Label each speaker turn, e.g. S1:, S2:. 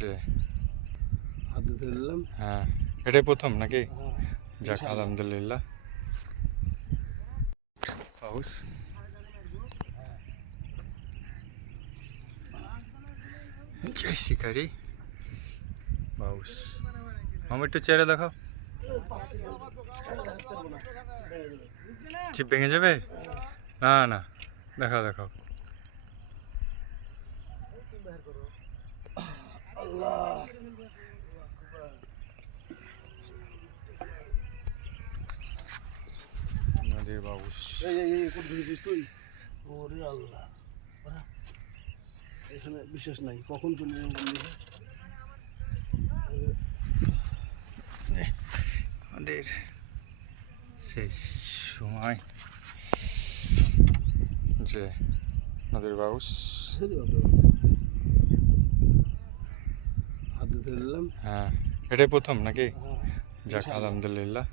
S1: যে হ্যাঁ এটাই প্রথম নাকি?
S2: হ্যাঁ
S1: যাক আলহামদুলিল্লাহ। পাউস জয় শিকারি। বাউস মামা একটু চেহারা দেখাও। চিপ ভেঙে যাবে? না না দেখাও দেখাও।
S2: আল্লাহ ধরেছিস তুই ওরে আল্লাহ। এখানে বিশেষ নাই কখন চলে যাব
S1: আমাদের শেষ সময়। যে নদীর বাউস।
S2: হাতে ধরলাম
S1: হ্যাঁ এটাই প্রথম নাকি?
S2: হ্যাঁ
S1: যাক। আলহামদুলিল্লাহ।